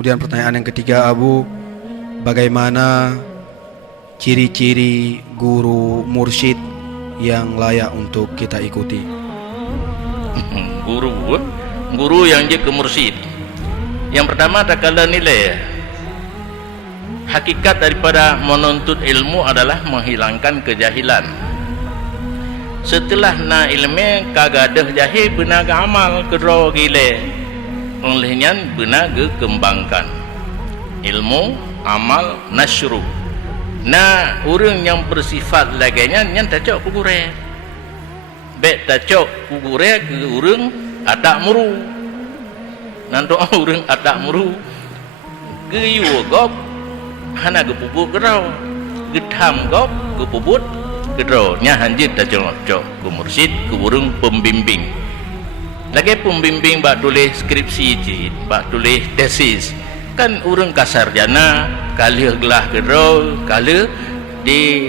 Kemudian pertanyaan yang ketiga, Abu, bagaimana ciri-ciri guru mursyid yang layak untuk kita ikuti? Guru yang dia ke mursyid. Yang pertama, tak kala nilai. Hakikat daripada menuntut ilmu adalah menghilangkan kejahilan. Setelah na ilmu kagadah jahil benar ke amal kedua gile. Olehnya benar ke kembangkan ilmu, amal, nasyru. Nah, orang yang bersifat laganya yang tak cok kugure. Bek tak cok kugure ke orang atak muru. Nanti orang atak muru ke yuagop hana ke pupuk kerau. Gedam gop ke puput kerau. Nya hanjit tak cok ke mursyid ke orang pembimbing. Lagi pembimbing bak tulis skripsi cik, bak tulis tesis. Kan orang kasarjana kali gelah kerau, kali di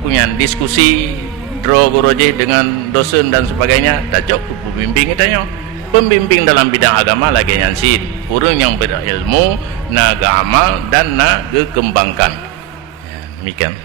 punya diskusi draw goroje dengan dosen dan sebagainya. Tak cok pembimbing katanya. Pembimbing dalam bidang agama lagi nyansin. Orang yang berilmu, nak amal dan nak kembangkan. Ya, demikian.